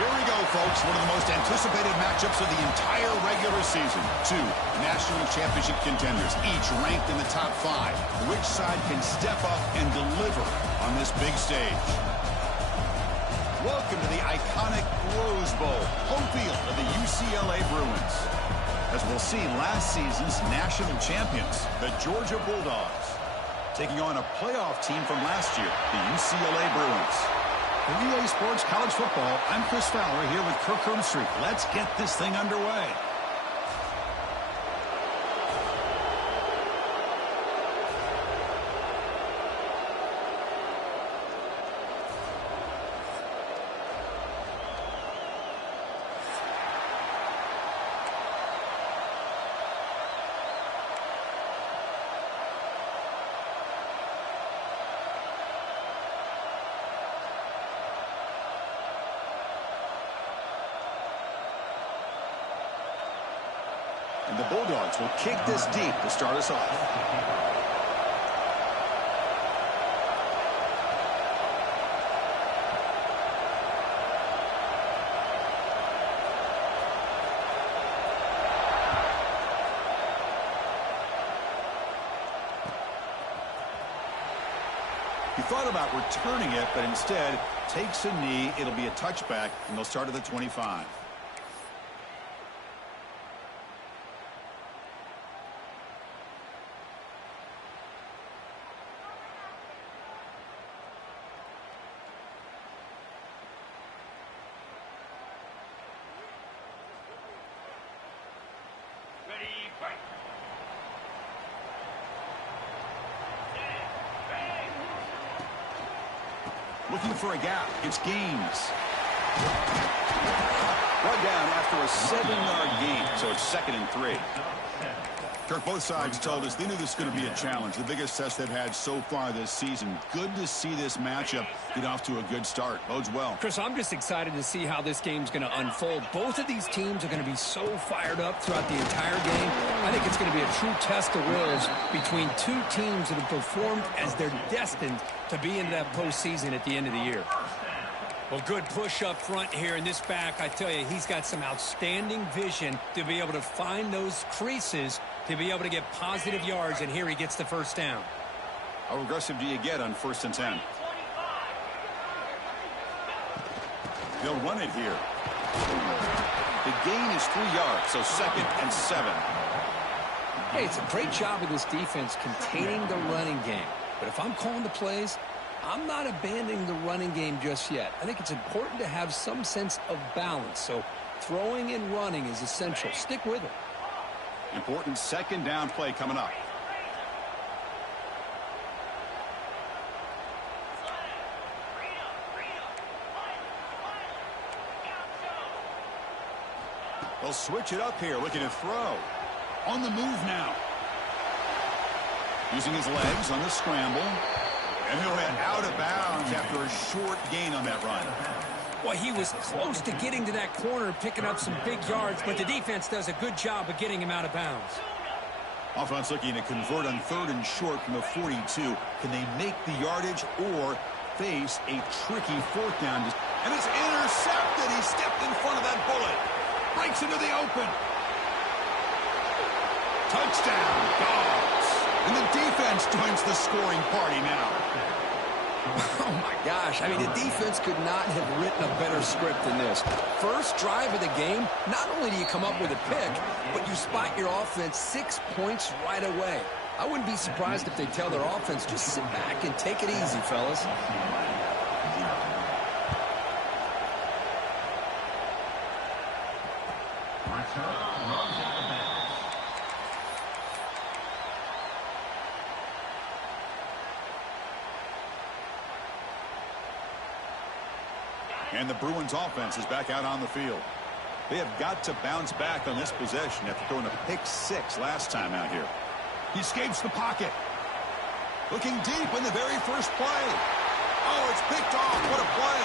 Here we go, folks. One of the most anticipated matchups of the entire regular season. Two national championship contenders, each ranked in the top 5. Which side can step up and deliver on this big stage? Welcome to the iconic Rose Bowl, home field of the UCLA Bruins. As we'll see, last season's national champions, the Georgia Bulldogs, taking on a playoff team from last year, the UCLA Bruins. For EA Sports College Football, I'm Chris Fowler here with Kirk Herbstreit. Let's get this thing underway. And the Bulldogs will kick this deep to start us off. He thought about returning it, but instead takes a knee. It'll be a touchback, and they'll start at the 25. Looking for a gap. It's Gaines. Brought down after a 7-yard gain, so it's 2nd and 3. Kirk, both sides told us they knew this was going to be a challenge, the biggest test they've had so far this season. Good to see this matchup get off to a good start. Bodes well. Chris, I'm just excited to see how this game's going to unfold. Both of these teams are going to be so fired up throughout the entire game. I think it's going to be a true test of wills between two teams that have performed as they're destined to be into that postseason at the end of the year. Well, good push up front here in this back. I tell you, he's got some outstanding vision to be able to find those creases to be able to get positive yards, and here he gets the first down. How aggressive do you get on 1st and 10? They'll run it here. The gain is 3 yards, so 2nd and 7. Hey, it's a great job of this defense containing the running game. But if I'm calling the plays, I'm not abandoning the running game just yet. I think it's important to have some sense of balance. So throwing and running is essential. Stick with it. Important 2nd down play coming up. They'll switch it up here, looking to throw. On the move now. Using his legs on the scramble. And he'll head out of bounds after a short gain on that run. Well, he was close to getting to that corner, picking up some big yards, but the defense does a good job of getting him out of bounds. Offense looking to convert on 3rd and short from the 42. Can they make the yardage or face a tricky 4th down? And it's intercepted. He stepped in front of that bullet. Breaks into the open. Touchdown, Dogs. And the defense joins the scoring party now. Oh, my gosh. I mean, the defense could not have written a better script than this. First drive of the game, not only do you come up with a pick, but you spot your offense 6 points right away. I wouldn't be surprised if they tell their offense, just sit back and take it easy, fellas. And the Bruins offense is back out on the field. They have got to bounce back on this possession after throwing a pick 6 last time out here. He escapes the pocket. Looking deep in the very first play. Oh, it's picked off. What a play.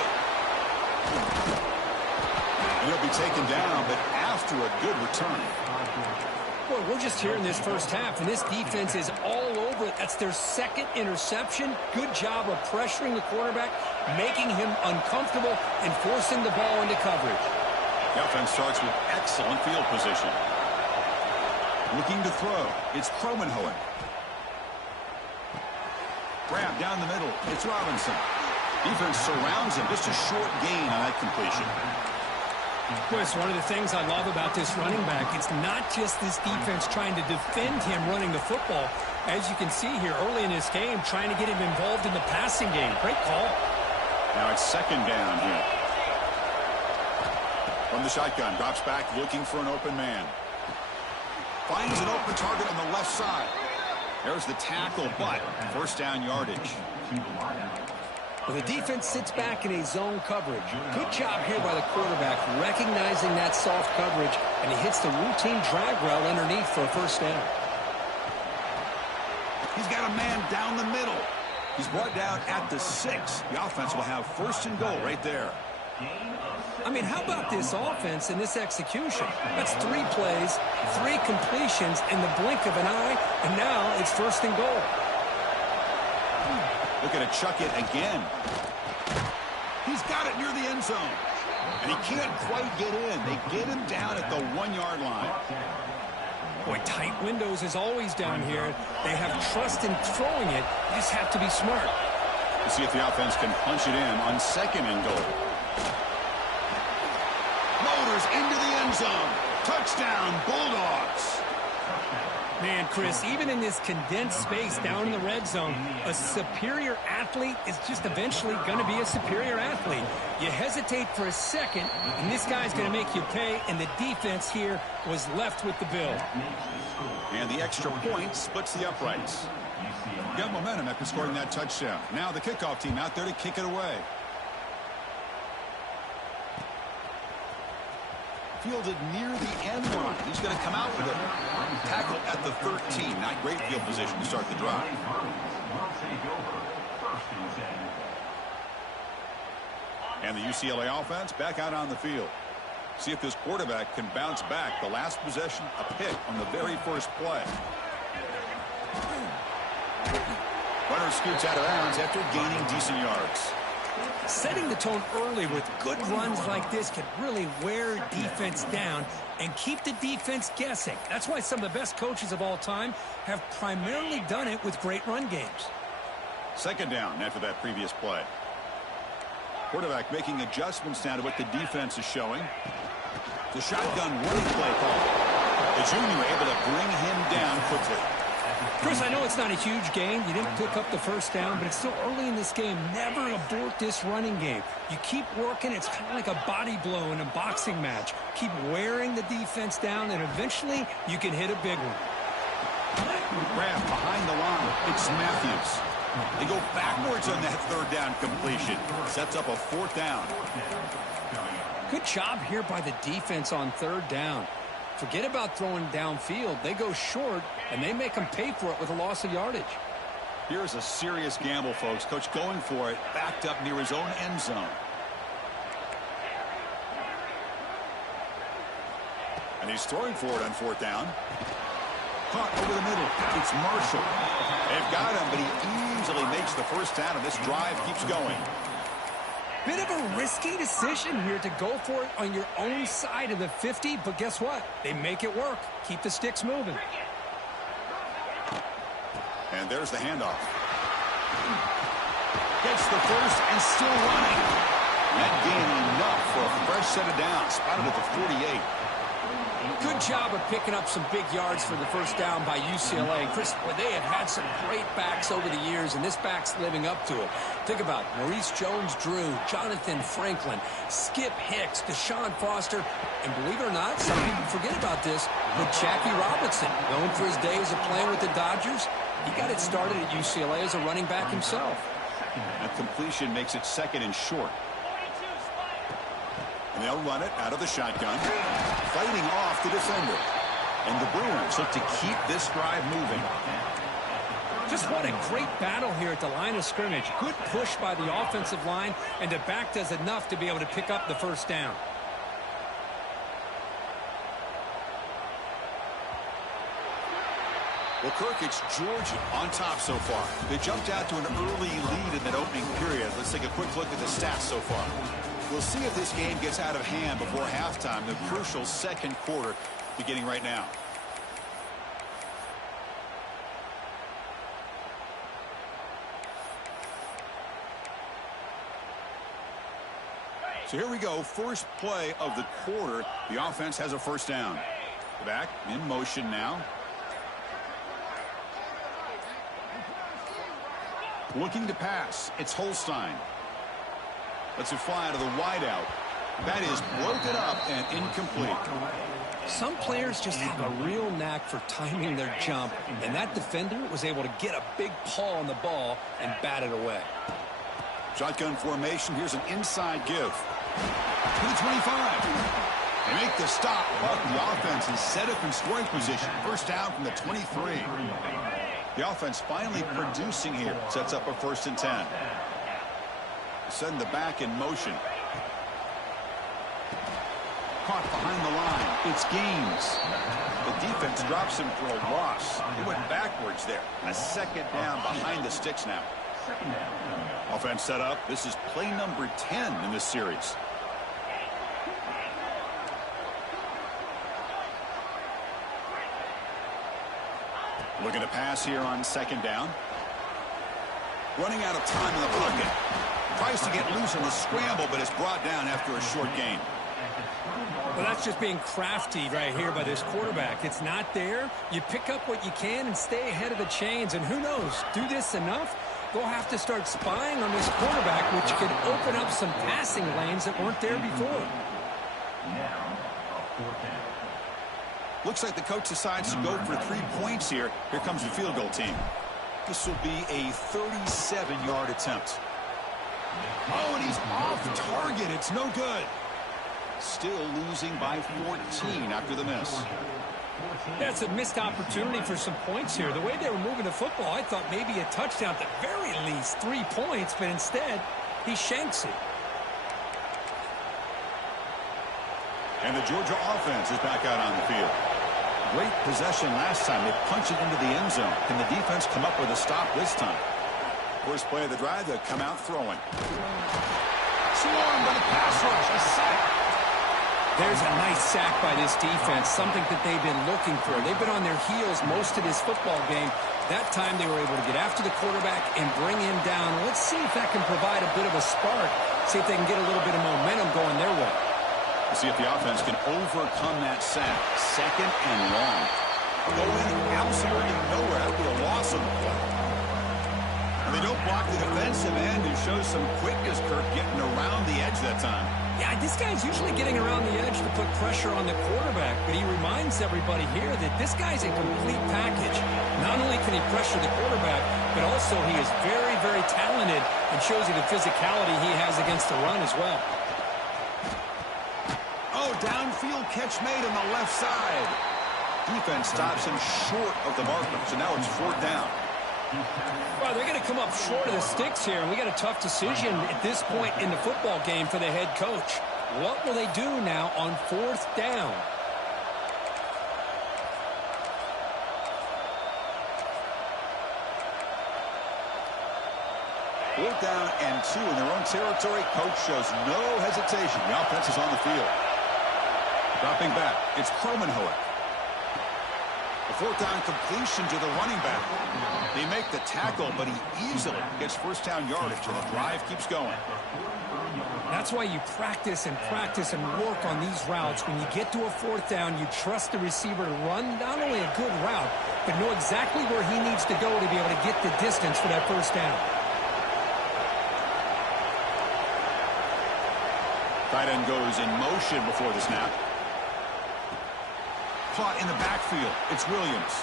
And he'll be taken down, but after a good return. Boy, we're just here in this first half, and this defense is all over over it. That's their second interception. Good job of pressuring the quarterback, making him uncomfortable, and forcing the ball into coverage. The offense starts with excellent field position. Looking to throw. It's Kromenhoek. Grab down the middle. It's Robinson. Defense surrounds him. Just a short gain on that completion. Chris, one of the things I love about this running back, it's not just this defense trying to defend him running the football. As you can see here early in this game, trying to get him involved in the passing game. Great call. Now it's second down here. From the shotgun, drops back looking for an open man. Finds an open target on the left side. There's the tackle, but first down yardage. Well, the defense sits back in a zone coverage. Good job here by the quarterback, recognizing that soft coverage, and he hits the routine drag route underneath for a first down. He's got a man down the middle. He's brought down at the 6. The offense will have first and goal right there. I mean, how about this offense and this execution? That's 3 plays, 3 completions in the blink of an eye, and now it's first and goal. Looking to chuck it again. He's got it near the end zone. And he can't quite get in. They get him down at the 1-yard line. Boy, tight windows is always down here. They have trust in throwing it. You just have to be smart. We'll see if the offense can punch it in on second and goal. Motors into the end zone. Touchdown, Bulldogs. Man, Chris, even in this condensed space down in the red zone, a superior athlete is just eventually going to be a superior athlete. You hesitate for a second, and this guy's going to make you pay, and the defense here was left with the bill. And the extra point splits the uprights. Got momentum after scoring that touchdown. Now the kickoff team out there to kick it away. Fielded near the end line. He's going to come out with it. Tackle at the 13. Not great field position to start the drive. And the UCLA offense back out on the field. See if this quarterback can bounce back. The last possession, a pick on the very first play. Runner scoots out of bounds after gaining decent yards. Setting the tone early with good runs like this can really wear defense down and keep the defense guessing. That's why some of the best coaches of all time have primarily done it with great run games. Second down after that previous play. Quarterback making adjustments now to what the defense is showing. The shotgun running play call. The junior able to bring him down quickly. Chris, I know it's not a huge gain. You didn't pick up the first down, but it's still early in this game. Never abort this running game. You keep working. It's kind of like a body blow in a boxing match. Keep wearing the defense down, and eventually you can hit a big one. Grab behind the line. It's Matthews. They go backwards on that third down completion. Sets up a fourth down. Good job here by the defense on third down. Forget about throwing downfield. They go short, and they make them pay for it with a loss of yardage. Here's a serious gamble, folks. Coach going for it, backed up near his own end zone. And he's throwing for it on fourth down. Caught over the middle. It's Marshall. They've got him, but he easily makes the first down, and this drive keeps going. Bit of a risky decision here to go for it on your own side of the 50, but guess what? They make it work. Keep the sticks moving. And there's the handoff. Gets the first and still running. That gain enough for a fresh set of downs. Spotted at the 48. Good job of picking up some big yards for the first down by UCLA. Chris, well, they have had some great backs over the years, and this back's living up to it. Think about Maurice Jones-Drew, Jonathan Franklin, Skip Hicks, Deshaun Foster, and believe it or not, some people forget about this, but Jackie Robinson, known for his days of playing with the Dodgers, he got it started at UCLA as a running back himself. That completion makes it second and short. And they'll run it out of the shotgun, fighting off the defender. And the Bruins look to keep this drive moving. Just what a great battle here at the line of scrimmage. Good push by the offensive line, and the back does enough to be able to pick up the first down. Well, Kirk, it's Georgia on top so far. They jumped out to an early lead in that opening period. Let's take a quick look at the stats so far. We'll see if this game gets out of hand before halftime, the crucial second quarter beginning right now. So here we go, first play of the quarter. The offense has a first down. Back in motion now. Looking to pass. It's Holstein. Lets it fly to the wideout. That is broken up and incomplete. Some players just have a real knack for timing their jump, and that defender was able to get a big paw on the ball and bat it away. Shotgun formation. Here's an inside give. To the 25. They make the stop, but the offense is set up in scoring position. First down from the 23. The offense finally producing here. Sets up a 1st and 10. Send the back in motion. Caught behind the line. It's Gaines. The defense drops him for a loss. He went backwards there. A 2nd down behind the sticks now. Offense set up. This is play number 10 in this series. Looking to pass here on 2nd down. Running out of time in the pocket. Tries to get loose on the scramble, but is brought down after a short gain. Well, that's just being crafty right here by this quarterback. It's not there. You pick up what you can and stay ahead of the chains. And who knows, do this enough, they'll have to start spying on this quarterback, which could open up some passing lanes that weren't there before. Looks like the coach decides to go for 3 points here. Here comes the field goal team. This will be a 37-yard attempt. Oh, and he's off target. It's no good. Still losing by 14 after the miss. That's a missed opportunity for some points here. The way they were moving the football, I thought maybe a touchdown, at the very least 3 points, but instead he shanks it. And the Georgia offense is back out on the field. Great possession last time. They punched it into the end zone. Can the defense come up with a stop this time? First play of the drive, they come out throwing. Swarmed by the pass rush. A sack. There's a nice sack by this defense, something that they've been looking for. They've been on their heels most of this football game. That time they were able to get after the quarterback and bring him down. Let's see if that can provide a bit of a spark. See if they can get a little bit of momentum going their way. We'll see if the offense can overcome that sack. 2nd and long. Going absolutely nowhere. That would be a loss on the play. And they don't block the defensive end and show some quickness, Kirk, getting around the edge that time. Yeah, this guy's usually getting around the edge to put pressure on the quarterback, but he reminds everybody here that this guy's a complete package. Not only can he pressure the quarterback, but also he is very, very talented and shows you the physicality he has against the run as well. Oh, downfield catch made on the left side. Defense stops him short of the marker, so now it's 4th down. Well, they're going to come up short of the sticks here, and we got a tough decision at this point in the football game for the head coach. What will they do now on 4th down? Fourth down and 2 in their own territory. Coach shows no hesitation. The offense is on the field. Dropping back, it's Kromenhoek. A 4th down completion to the running back. They make the tackle, but he easily gets 1st down yardage, and the drive keeps going. That's why you practice and work on these routes. When you get to a 4th down, you trust the receiver to run not only a good route, but know exactly where he needs to go to be able to get the distance for that 1st down. Tight end goes in motion before the snap. Caught in the backfield. It's Williams.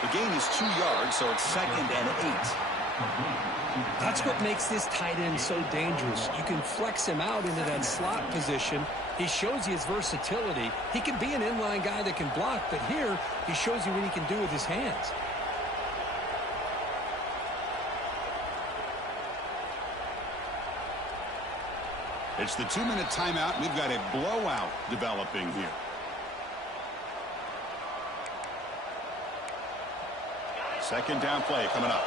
The gain is 2 yards, so it's 2nd and 8. That's what makes this tight end so dangerous. You can flex him out into that slot position. He shows you his versatility. He can be an inline guy that can block, but here he shows you what he can do with his hands. It's the 2-minute timeout. We've got a blowout developing here. Second down play coming up.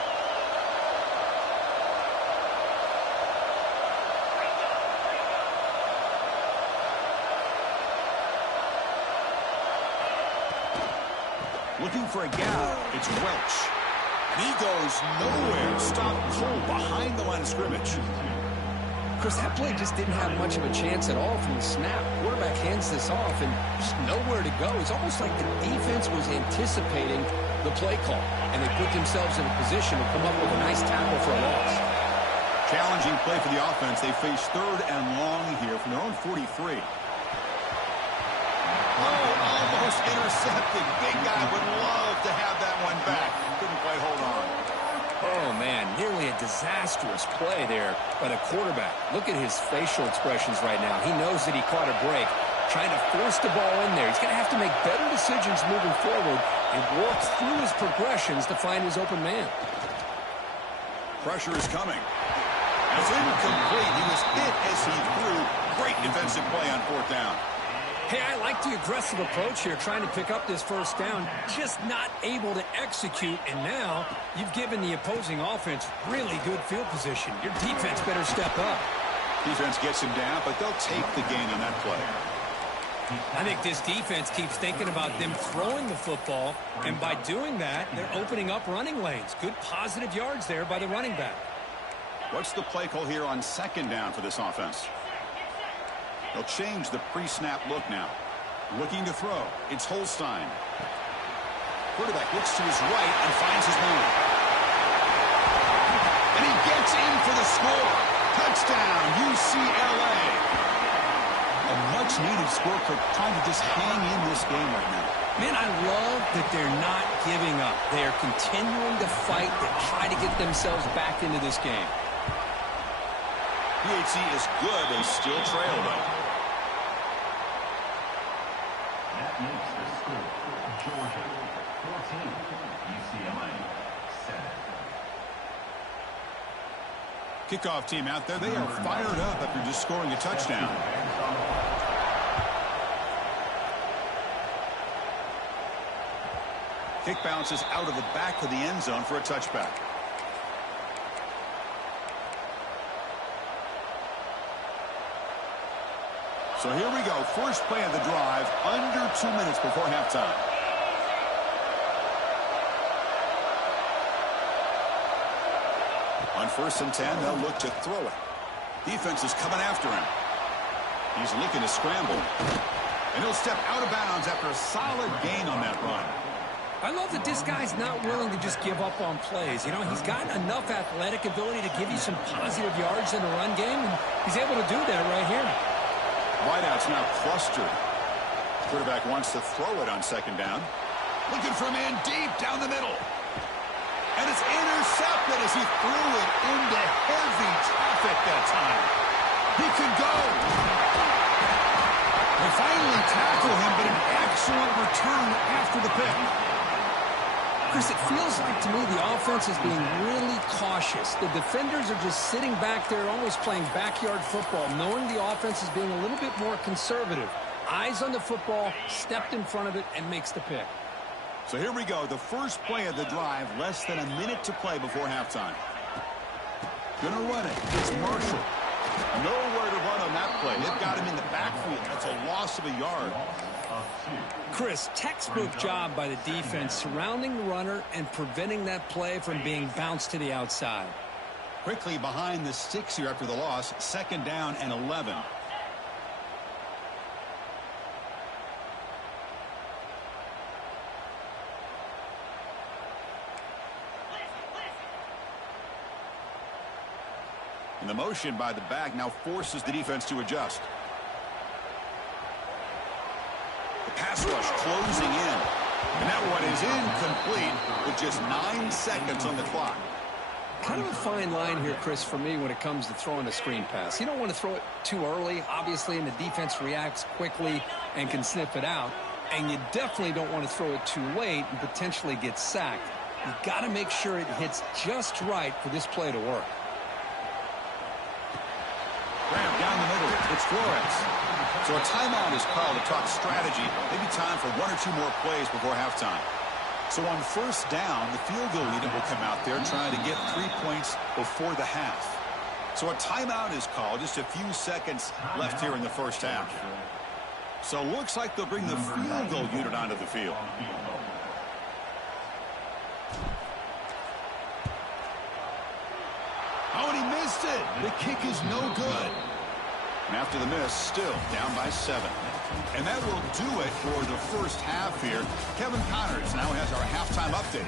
Looking for a gap. It's Welch. And he goes nowhere. Stop cold behind the line of scrimmage. Chris, that play just didn't have much of a chance at all from the snap. Quarterback hands this off and just nowhere to go. It's almost like the defense was anticipating the play call, and they put themselves in a position to come up with a nice tackle for a loss. Challenging play for the offense. They face 3rd and long here from their own 43. Oh, almost intercepted. Big guy would love to have that one back. Couldn't quite hold on. Oh, man, nearly a disastrous play there by the quarterback. Look at his facial expressions right now. He knows that he caught a break, trying to force the ball in there. He's going to have to make better decisions moving forward and work through his progressions to find his open man. Pressure is coming. It's incomplete. He was hit as he threw. Great defensive play on 4th down. Hey, I like the aggressive approach here, trying to pick up this 1st down, just not able to execute, and now you've given the opposing offense really good field position. Your defense better step up. Defense gets him down, but they'll take the gain on that play. I think this defense keeps thinking about them throwing the football, and by doing that, they're opening up running lanes. Good positive yards there by the running back. What's the play call here on 2nd down for this offense? They'll change the pre-snap look now. Looking to throw. It's Holstein. Quarterback looks to his right and finds his man. And he gets in for the score. Touchdown, UCLA. A much-needed score for trying to just hang in this game right now. Man, I love that they're not giving up. They are continuing to fight to try to get themselves back into this game. PHC is good. They still trail, though. That makes the score Georgia 14, UCLA 7. Kickoff team out there. They are fired up after just scoring a touchdown. Kick bounces out of the back of the end zone for a touchback. So here we go. First play of the drive, under 2 minutes before halftime. On 1st and 10, they'll look to throw it. Defense is coming after him. He's looking to scramble. And he'll step out of bounds after a solid gain on that run. I love that this guy's not willing to just give up on plays. You know, he's got enough athletic ability to give you some positive yards in the run game, and he's able to do that right here. Wideouts now clustered. Quarterback wants to throw it on 2nd down. Looking for a man deep down the middle. And it's intercepted as he threw it into heavy traffic that time. He could go. They finally tackle him, but an excellent return after the pick. Chris, it feels like to me the offense is being really cautious. The defenders are just sitting back there almost playing backyard football, knowing the offense is being a little bit more conservative. Eyes on the football, stepped in front of it, and makes the pick. So here we go. The first play of the drive, less than a minute to play before halftime. Gonna run it. It's Marshall. Nowhere to run on that play. They've got him in the backfield. That's a loss of a yard. Chris, textbook job by the defense surrounding the runner and preventing that play from being bounced to the outside. Quickly behind the sticks here after the loss. 2nd down and 11. And the motion by the back now forces the defense to adjust. The pass rush closing in. And that one is incomplete with just 9 seconds on the clock. Kind of a fine line here, Chris, for me when it comes to throwing a screen pass. You don't want to throw it too early, obviously, and the defense reacts quickly and can sniff it out. And you definitely don't want to throw it too late and potentially get sacked. You've got to make sure it hits just right for this play to work. Grab down the middle. It's Flores. So a timeout is called to talk strategy. Maybe time for 1 or 2 more plays before halftime. So on 1st down, the field goal come out there trying to get 3 points before the half. So a timeout is called. Just a few seconds left here in the first half. So looks like they'll bring the field goal unit onto the field. Oh, and he missed it. The kick is no good. And after the miss, still down by 7. And that will do it for the first half here. Kevin Connors now has our halftime update.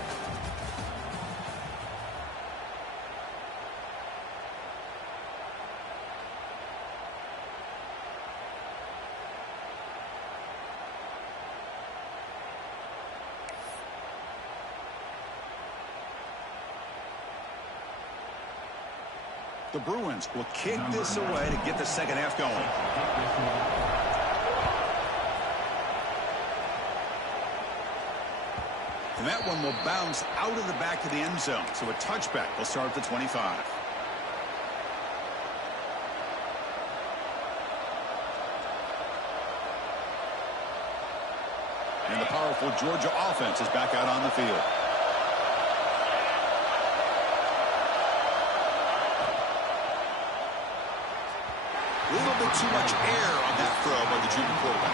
The Bruins will kick this away to get the second half going. And that one will bounce out of the back of the end zone. So a touchback will start at the 25. And the powerful Georgia offense is back out on the field. A little bit too much air on that throw by the junior quarterback.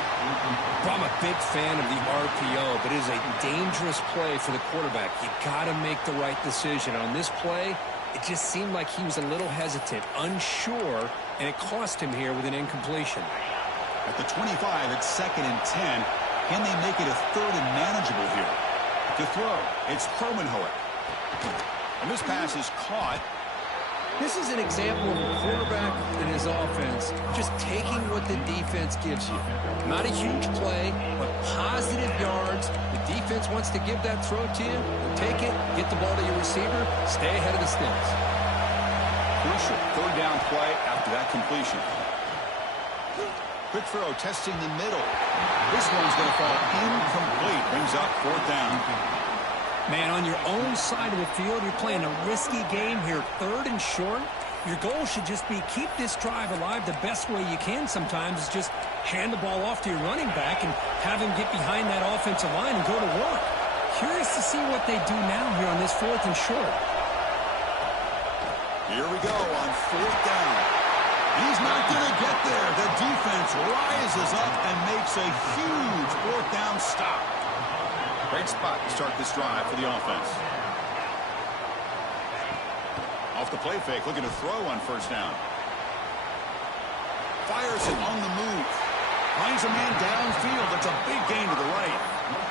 I'm a big fan of the RPO, but it is a dangerous play for the quarterback. You got to make the right decision. On this play, it just seemed like he was a little hesitant, unsure, and it cost him here with an incompletion. At the 25, it's 2nd and 10. Can they make it a 3rd and manageable here? To throw, it's Permanhoek. And this pass is caught. This is an example of a quarterback and his offense just taking what the defense gives you. Not a huge play, but positive yards. The defense wants to give that throw to you. Take it, get the ball to your receiver, stay ahead of the sticks. Crucial 3rd down play after that completion. Quick throw, testing the middle. This one's going to fall incomplete. Brings up 4th down. Man, on your own side of the field, you're playing a risky game here, 3rd and short. Your goal should just be keep this drive alive the best way you can sometimes is just hand the ball off to your running back and have him get behind that offensive line and go to work. Curious to see what they do now here on this 4th and short. Here we go on 4th down. He's not going to get there. The defense rises up and makes a huge 4th down stop. Great spot to start this drive for the offense. Off the play fake, looking to throw on 1st down. Fires it on the move. Finds a man downfield. That's a big gain to the right.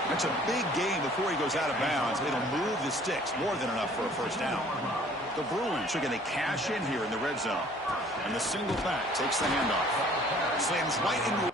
That's a big gain before he goes out of bounds. It'll move the sticks. More than enough for a 1st down. The Bruins are going to cash in here in the red zone. And the single back takes the handoff. Slams right into...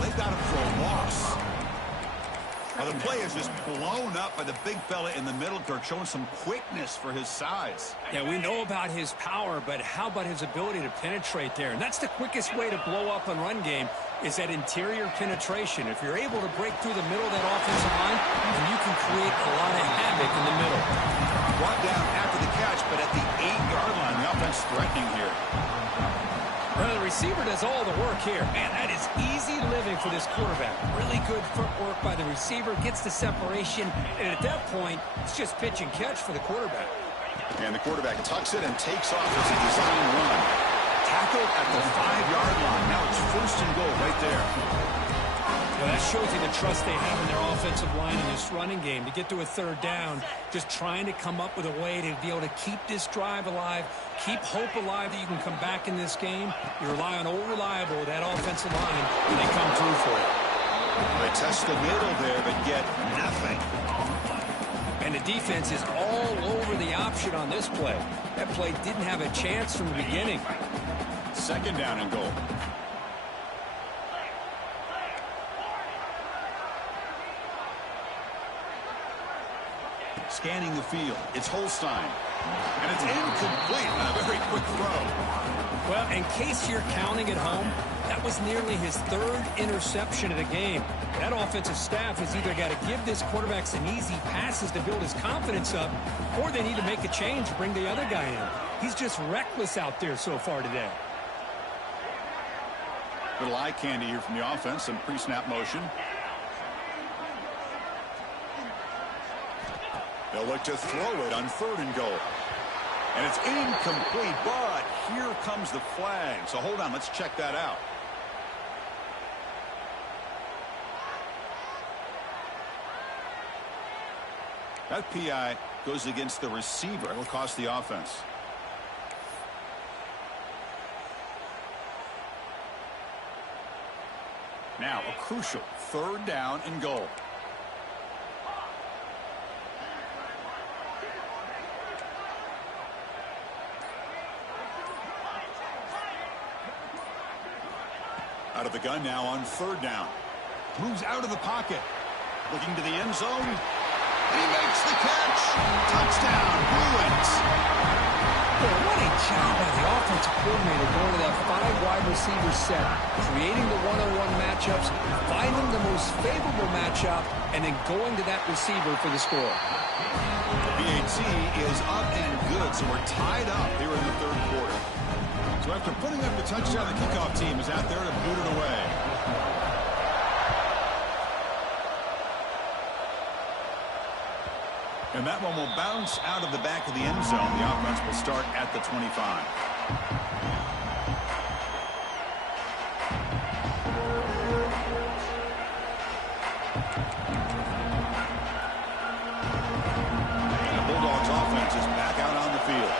They got him for a loss. Now the play is just blown up by the big fella in the middle. Kirk showing some quickness for his size. Yeah, we know about his power, but how about his ability to penetrate there? And that's the quickest way to blow up on run game is that interior penetration. If you're able to break through the middle of that offensive line, then you can create a lot of havoc in the middle. Brought down after the catch, but at the 8-yard line, the offense threatening here. Well, the receiver does all the work here. Man, that is easy living for this quarterback. Really good footwork by the receiver, gets the separation, and at that point, it's just pitch and catch for the quarterback. And the quarterback tucks it and takes off as a design run. Tackled at the 5-yard line. Now it's 1st and goal right there. Well, that shows you the trust they have in their offensive line in this running game. To get to a 3rd down, just trying to come up with a way to be able to keep this drive alive, keep hope alive that you can come back in this game. You rely on old reliable, that offensive line, and they come through for it. They test the middle there, but get nothing. And the defense is all over the option on this play. That play didn't have a chance from the beginning. 2nd down and goal. Scanning the field. It's Holstein. And it's incomplete on a very quick throw. Well, in case you're counting at home, that was nearly his third interception of the game. That offensive staff has either got to give this quarterback some easy passes to build his confidence up, or they need to make a change to bring the other guy in. He's just reckless out there so far today. Little eye candy here from the offense, some pre-snap motion. They'll look to throw it on 3rd and goal. And it's incomplete, but here comes the flag. So hold on, let's check that out. That PI goes against the receiver. It'll cost the offense. Now a crucial 3rd down and goal. Out of the gun now on 3rd down. Moves out of the pocket. Looking to the end zone. He makes the catch. Touchdown, Bruins. Well, what a job by the offensive coordinator going to that 5 wide receiver set, creating the one-on-one matchups, finding the most favorable matchup, and then going to that receiver for the score. BAT is up and good, so we're tied up here in the 3rd quarter. So after putting up the touchdown, the kickoff team is out there to boot it away. And that one will bounce out of the back of the end zone. The offense will start at the 25. And the Bulldogs offense is back out on the field.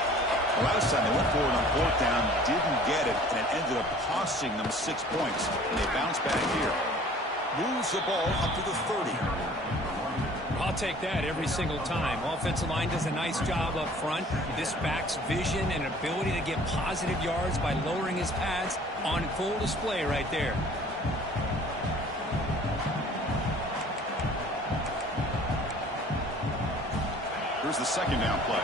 The last time they went forward on 4th down, didn't get it, and it ended up costing them 6 points. And they bounce back here. Moves the ball up to the 30. I'll take that every single time. Offensive line does a nice job up front. This back's vision and ability to get positive yards by lowering his pads on full display right there. Here's the 2nd down play.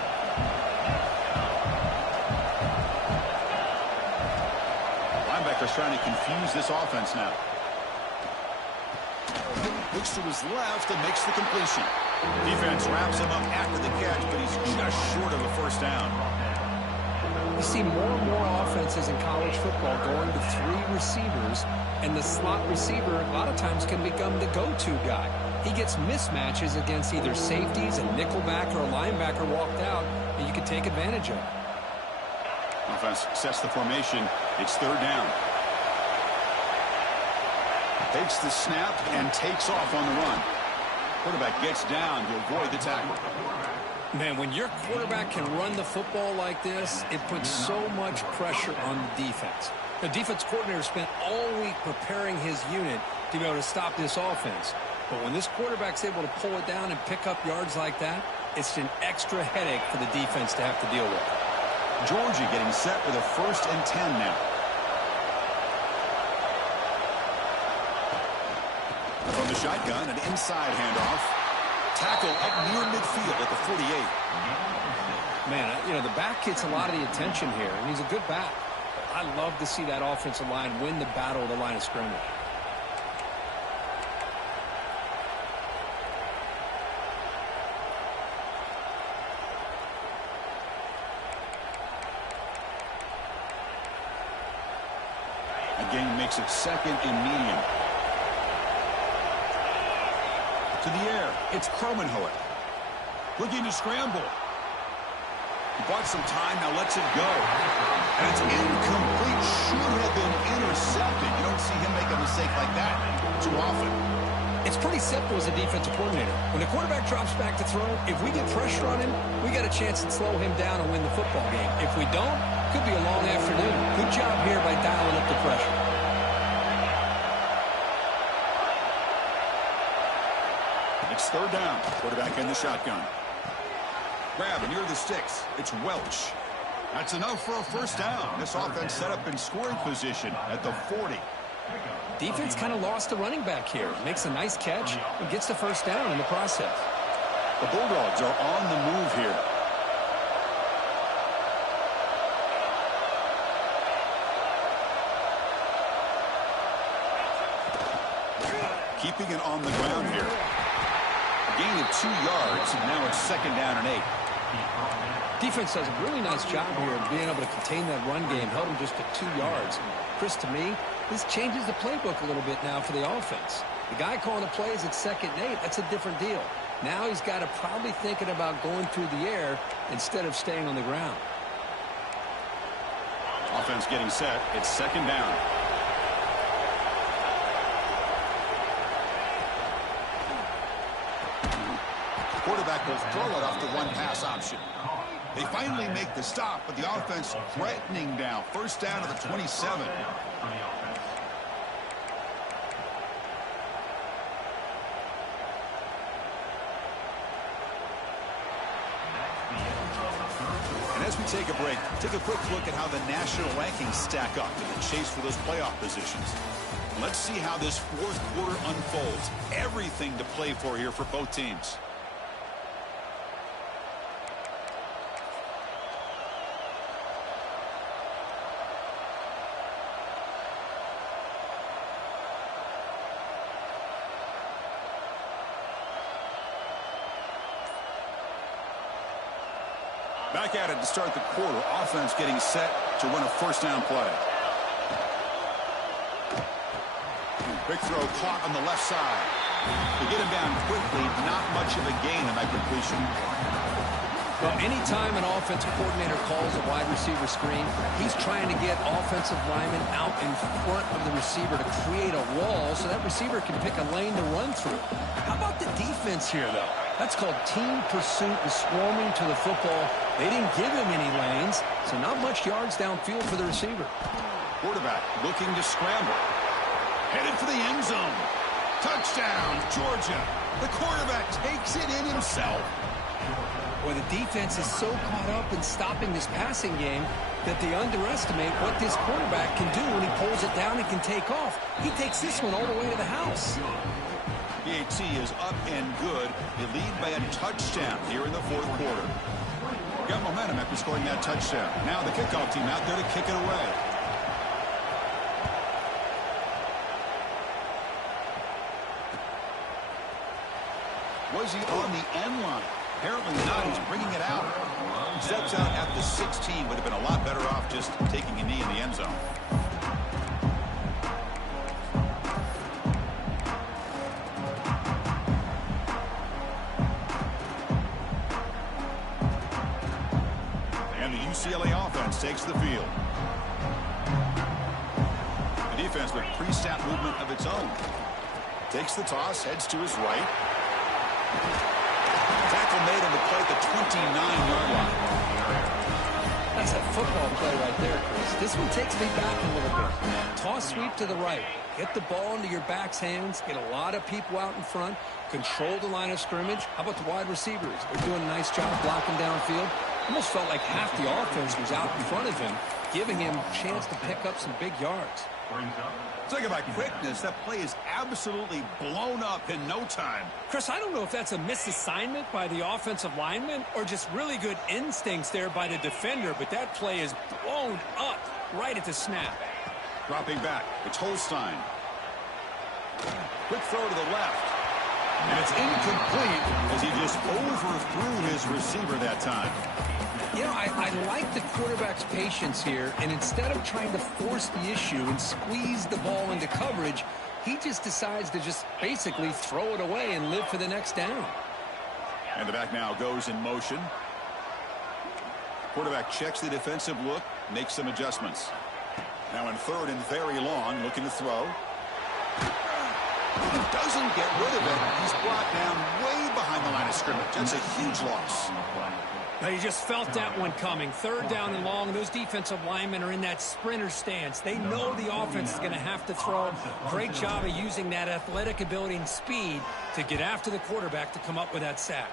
Linebacker's trying to confuse this offense now. Looks to his left and makes the completion. Defense wraps him up after the catch, but he's just short of a 1st down. You see more and more offenses in college football going to 3 receivers, and the slot receiver a lot of times can become the go-to guy. He gets mismatches against either safeties, a nickelback, or a linebacker walked out, and you can take advantage of it. Offense sets the formation. It's 3rd down. Takes the snap and takes off on the run. Quarterback gets down to avoid the tackle. Man, when your quarterback can run the football like this, it puts so much pressure on the defense. The defense coordinator spent all week preparing his unit to be able to stop this offense. But when this quarterback's able to pull it down and pick up yards like that, it's an extra headache for the defense to have to deal with. Georgia getting set with a 1st and 10 now. From the shotgun, an inside handoff. Tackle up near midfield at the 48. Man, you know, the back gets a lot of the attention here, and he's a good back. I love to see that offensive line win the battle of the line of scrimmage. Again, makes it 2nd and medium. To the air, it's Cromenhoek. Looking to scramble. He bought some time, now lets it go. And it's incomplete. Should have been intercepted. You don't see him make a mistake like that too often. It's pretty simple as a defensive coordinator. When the quarterback drops back to throw, if we get pressure on him, we got a chance to slow him down and win the football game. If we don't, could be a long afternoon. Good job here by dialing up the pressure. It's 3rd down. Quarterback in the shotgun. Grab near the sticks. It's Welch. That's enough for a 1st down. This offense set up in scoring position at the 40. Defense kind of lost the running back here. Makes a nice catch and gets the 1st down in the process. The Bulldogs are on the move here. keeping it on the ground here. A gain of 2 yards, and now it's 2nd down and 8. Defense does a really nice job here of being able to contain that run game, held them just to 2 yards. Chris, to me, this changes the playbook a little bit now for the offense. The guy calling the plays at 2nd and 8, that's a different deal. Now he's got to probably thinking about going through the air instead of staying on the ground. Offense getting set. It's 2nd down. Quarterback will throw it off the one pass option. They finally make the stop, but the offense threatening now. 1st down to the 27. And as we take a break, take a quick look at how the national rankings stack up in the chase for those playoff positions. Let's see how this 4th quarter unfolds. Everything to play for here for both teams. Back at it to start the quarter. Offense getting set to run a 1st down play. Quick throw caught on the left side. To get him down quickly, not much of a gain on that completion. Well, anytime an offensive coordinator calls a wide receiver screen, he's trying to get offensive linemen out in front of the receiver to create a wall so that receiver can pick a lane to run through. How about the defense here, though? That's called team pursuit and swarming to the football. They didn't give him any lanes, so not much yards downfield for the receiver. Quarterback looking to scramble. Headed for the end zone. Touchdown, Georgia. The quarterback takes it in himself. Well, the defense is so caught up in stopping this passing game that they underestimate what this quarterback can do when he pulls it down and can take off. He takes this one all the way to the house. PAT is up and good. They lead by a touchdown here in the 4th quarter. Got momentum after scoring that touchdown. Now the kickoff team out there to kick it away. Was he on the end line? Apparently not. He's bringing it out. Steps out at the 16. Would have been a lot better off just taking a knee in the end zone. And the UCLA offense takes the field. The defense with pre-snap movement of its own. Takes the toss, heads to his right. Tackle made on the play at the 29-yard line. That's a football play right there, Chris. This one takes me back a little bit. Toss sweep to the right. Get the ball into your back's hands. Get a lot of people out in front. Control the line of scrimmage. How about the wide receivers? They're doing a nice job blocking downfield. Almost felt like half the offense was out in front of him, giving him a chance to pick up some big yards. Talk about quickness. That play is absolutely blown up in no time. Chris, I don't know if that's a misassignment by the offensive lineman or just really good instincts there by the defender, but that play is blown up right at the snap. Dropping back. It's Holstein. Quick throw to the left. And it's incomplete as he just overthrew his receiver that time. You know, I like the quarterback's patience here, and instead of trying to force the issue and squeeze the ball into coverage, he just decides to just basically throw it away and live for the next down. And the back now goes in motion. Quarterback checks the defensive look, makes some adjustments. Now in 3rd and very long, looking to throw. He doesn't get rid of it. He's brought down way behind the line of scrimmage. That's a huge loss. Now you just felt that one coming. 3rd down and long. Those defensive linemen are in that sprinter stance. They know the offense is going to have to throw. Great job of using that athletic ability and speed to get after the quarterback to come up with that sack.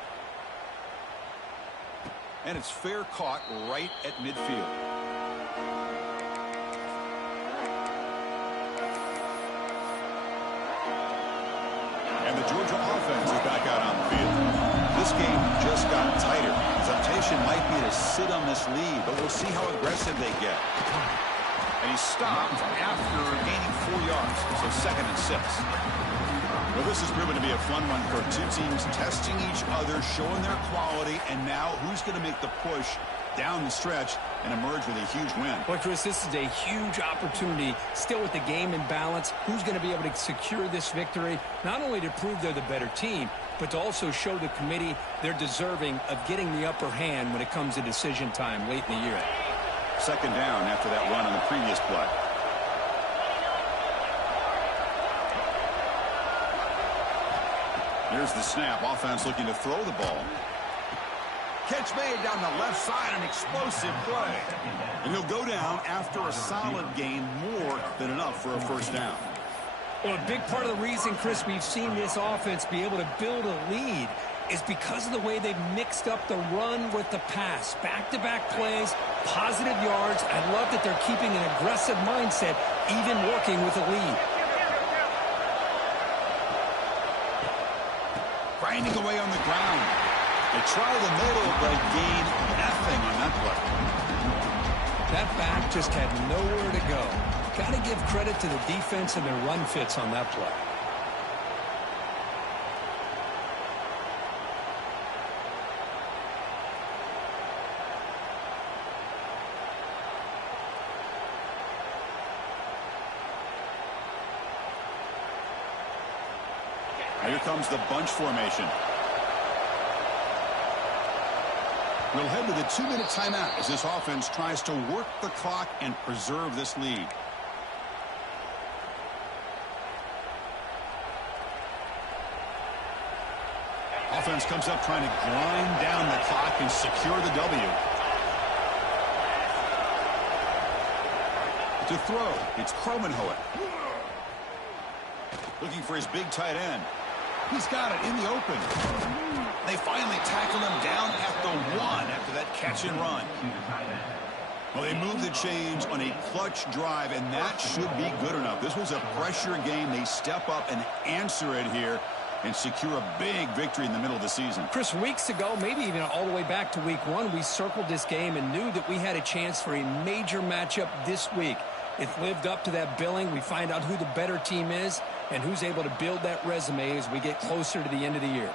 And it's fair caught right at midfield. And the Georgia offense is back out on the field. This game just got tighter. The temptation might be to sit on this lead, but we'll see how aggressive they get. And he's stopped after gaining 4 yards. So 2nd and 6. Well, this has proven to be a fun one for two teams testing each other, showing their quality, and now who's going to make the push down the stretch and emerge with a huge win. Well, Chris, this is a huge opportunity, still with the game in balance. Who's going to be able to secure this victory, not only to prove they're the better team, but to also show the committee they're deserving of getting the upper hand when it comes to decision time late in the year. 2nd down after that run on the previous play. Here's the snap. Offense looking to throw the ball. Catch made down the left side, an explosive play. And he'll go down after a solid gain, more than enough for a 1st down. Well, a big part of the reason, Chris, we've seen this offense be able to build a lead is because of the way they've mixed up the run with the pass. Back-to-back plays, positive yards. I love that they're keeping an aggressive mindset, even working with a lead. Grinding away on the ground. They try the middle, but gain nothing on that play. That back just had nowhere to go. Got to give credit to the defense and their run fits on that play. Now here comes the bunch formation. We'll head to the 2-minute timeout as this offense tries to work the clock and preserve this lead. Offense comes up trying to grind down the clock and secure the W. To throw, it's Kromenhoek. Looking for his big tight end. He's got it in the open. They finally tackle him down at the 1 after that catch and run. Well, they move the chains on a clutch drive, and that should be good enough. This was a pressure game. They step up and answer it here and secure a big victory in the middle of the season. Chris, weeks ago, maybe even all the way back to week 1, we circled this game and knew that we had a chance for a major matchup this week. It lived up to that billing. We find out who the better team is and who's able to build that resume as we get closer to the end of the year.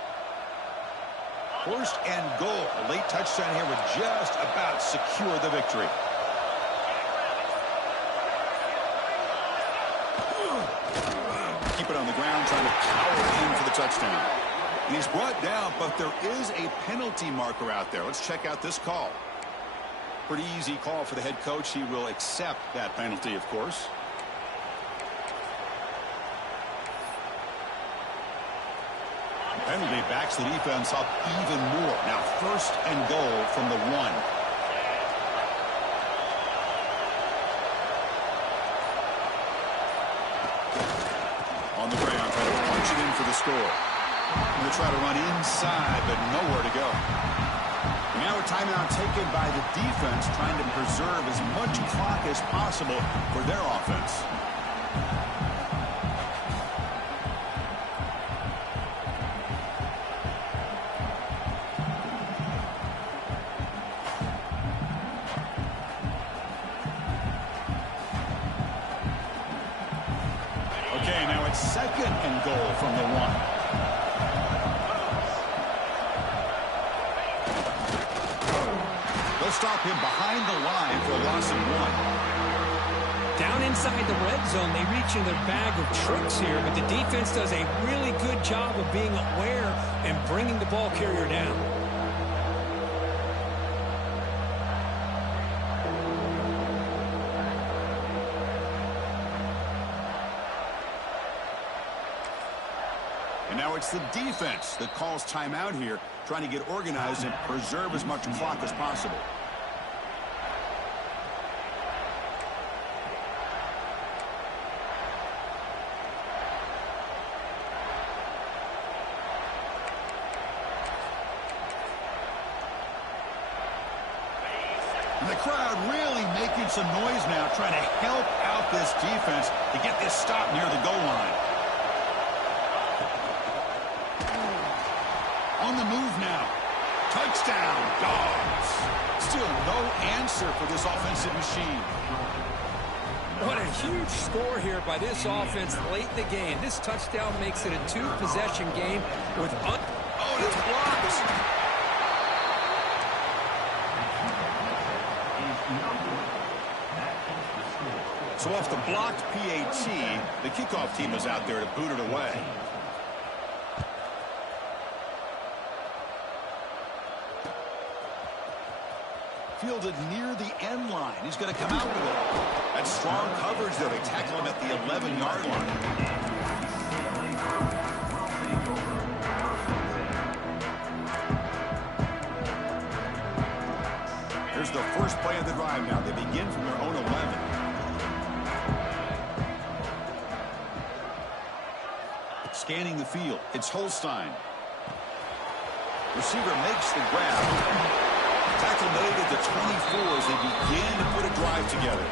1st and goal. A late touchdown here would just about secure the victory. Keep it on the ground, trying to power in for the touchdown. And he's brought down, but there is a penalty marker out there. Let's check out this call. Pretty easy call for the head coach. He will accept that penalty, of course. Penalty backs the defense up even more. Now 1st and goal from the 1. On the ground, trying to punch it in for the score. Going to try to run inside, but nowhere to go. Now a timeout taken by the defense, trying to preserve as much clock as possible for their offense. Okay, now it's 2nd and goal from the 1. Stop him behind the line for a loss of 1. Down inside the red zone, they reach in their bag of tricks here, but the defense does a really good job of being aware and bringing the ball carrier down. And now it's the defense that calls timeout here, trying to get organized and preserve as much clock as possible. And the crowd really making some noise now, trying to help out this defense to get this stop near the goal line. On the move now. Touchdown, Dogs. Still no answer for this offensive machine. huge score here by this offense late in the game. This touchdown makes it a two-possession game with... Oh, and it's blocked! So off the blocked PAT, the kickoff team is out there to boot it away. Fielded near the end line. He's going to come out with it. That's strong coverage there. They tackle him at the 11-yard line. Here's the first play of the drive now. They begin from their own 11. Scanning the field. It's Holstein. Receiver makes the grab. Tackle made at the 24 as they begin to put a drive together.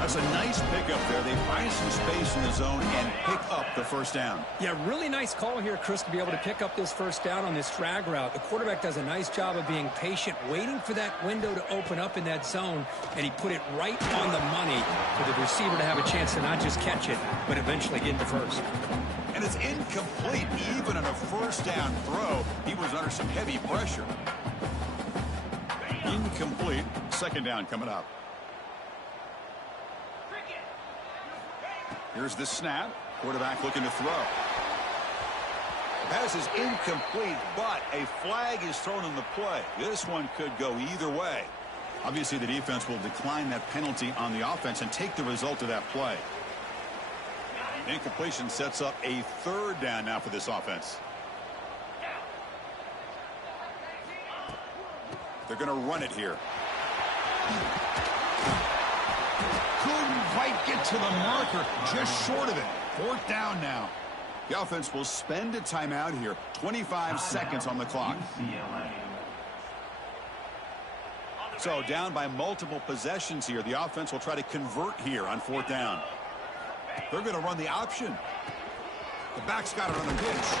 That's a nice pickup there. They find some space in the zone and pick up the first down. Yeah, really nice call here, Chris, to be able to pick up this first down on this drag route. The quarterback does a nice job of being patient, waiting for that window to open up in that zone, and he put it right on the money for the receiver to have a chance to not just catch it, but eventually get the first. And it's incomplete. Even on a first down throw, he was under some heavy pressure. Incomplete. Second down coming up. Here's the snap. Quarterback looking to throw. Pass is incomplete, but a flag is thrown in the play. This one could go either way. Obviously, the defense will decline that penalty on the offense and take the result of that play. Incompletion sets up a third down now for this offense. They're going to run it here. Couldn't quite get to the marker, just short of it. Fourth down now. The offense will spend a timeout here. 25 seconds on the clock. So down by multiple possessions here. The offense will try to convert here on fourth down. They're going to run the option. The back's got it on the pitch.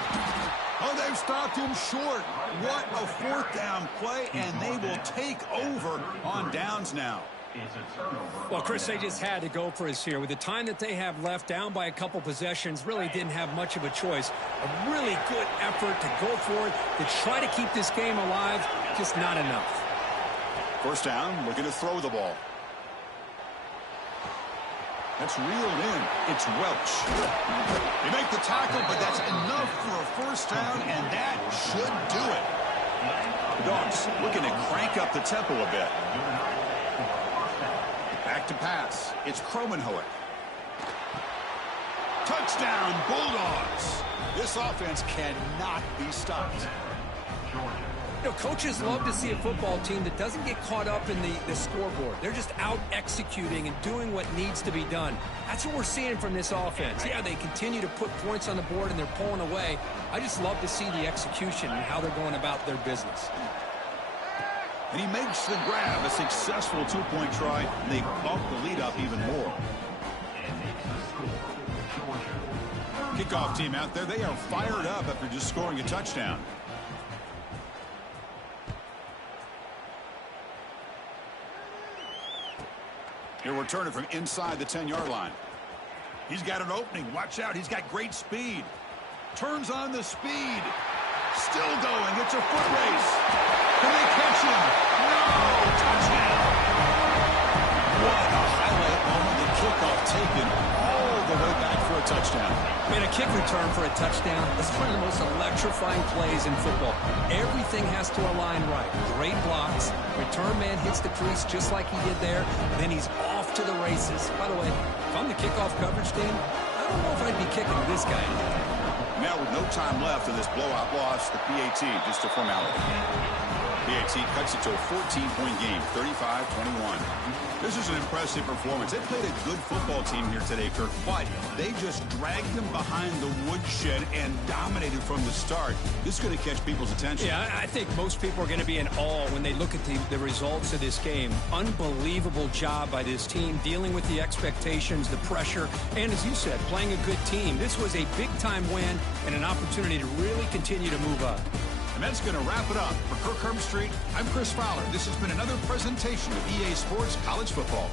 Oh, they've stopped him short. What a fourth down play, and they will take over on downs now. Well, Chris, they just had to go for us here. With the time that they have left, down by a couple possessions, really didn't have much of a choice. A really good effort to go for it, to try to keep this game alive, just not enough. First down, looking to throw the ball. That's reeled in. It's Welch. They make the tackle, but that's enough for a first down, and that should do it. The Dogs looking to crank up the tempo a bit. Back to pass. It's Kromenhoek. Touchdown, Bulldogs. This offense cannot be stopped. You know, coaches love to see a football team that doesn't get caught up in the scoreboard. They're just out executing and doing what needs to be done. That's what we're seeing from this offense. Yeah, they continue to put points on the board and they're pulling away. I just love to see the execution and how they're going about their business. And he makes the grab, a successful two-point try, and they bump the lead up even more. Kickoff team out there, they are fired up after just scoring a touchdown. He'll return it from inside the 10-yard line. He's got an opening. Watch out. He's got great speed. Turns on the speed. Still going. It's a foot race. Can they catch him? No! Touchdown! What a highlight moment. The kickoff taken all the way back for a touchdown. Man, a kick return for a touchdown is one of the most electrifying plays in football. Everything has to align right. Great blocks. Return man hits the crease just like he did there. And then he's off to the races. By the way, if I'm the kickoff coverage team, I don't know if I'd be kicking this guy anymore. Now with no time left in this blowout loss, the PAT just a formality. PAT cuts it to a 14-point game, 35-21. This is an impressive performance. They played a good football team here today, Kirk, but they just dragged them behind the woodshed and dominated from the start. This is going to catch people's attention. Yeah, I think most people are going to be in awe when they look at the results of this game. Unbelievable job by this team, dealing with the expectations, the pressure, and as you said, playing a good team. This was a big-time win and an opportunity to really continue to move up. And that's going to wrap it up. For Kirk Herbstreit, I'm Chris Fowler. This has been another presentation of EA Sports College Football.